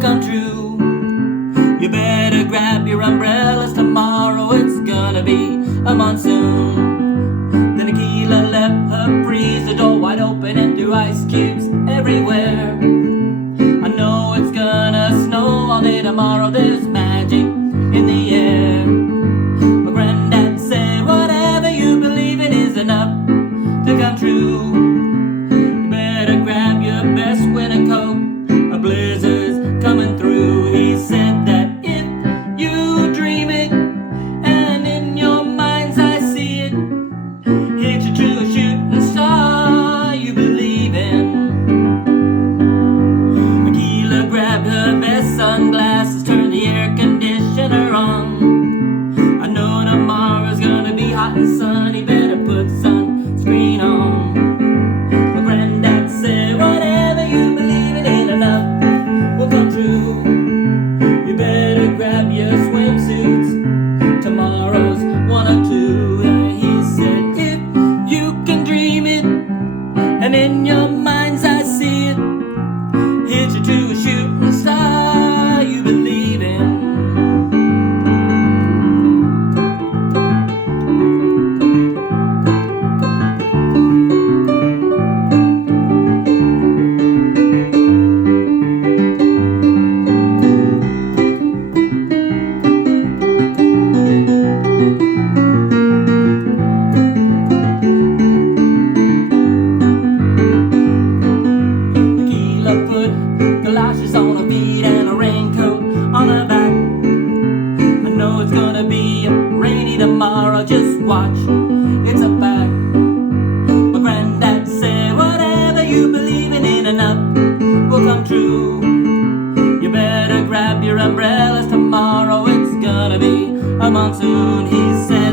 come true. You better grab your umbrellas, tomorrow it's gonna be a monsoon. Then Akila left her freezer door wide open and threw ice cubes everywhere. I know it's gonna snow all day tomorrow, there's magic in the air. My granddad said whatever you believe in is enough to come true. You better grab your best winter coat, a blizzard's coming through. He said that if you dream it and in your mind's eye see it, hit you to a shooting star you believe in. Akila grabbed her best sunglasses, turned the air conditioner on. I know tomorrow's gonna be hot and sunny, better put sunscreen on. My granddad said whatever you believe in ain't enough will come true. You better grab your swimsuits, tomorrow's one or two. He said if you can dream it and in your mind's eye see it, hit you to a shooting star you believe in. Put galoshes on her feet and a raincoat on her back. I know it's gonna be rainy tomorrow, just watch, it's a fact. My granddad said whatever you believe in ain't enough will come true. You better grab your umbrellas, tomorrow it's gonna be a monsoon. He said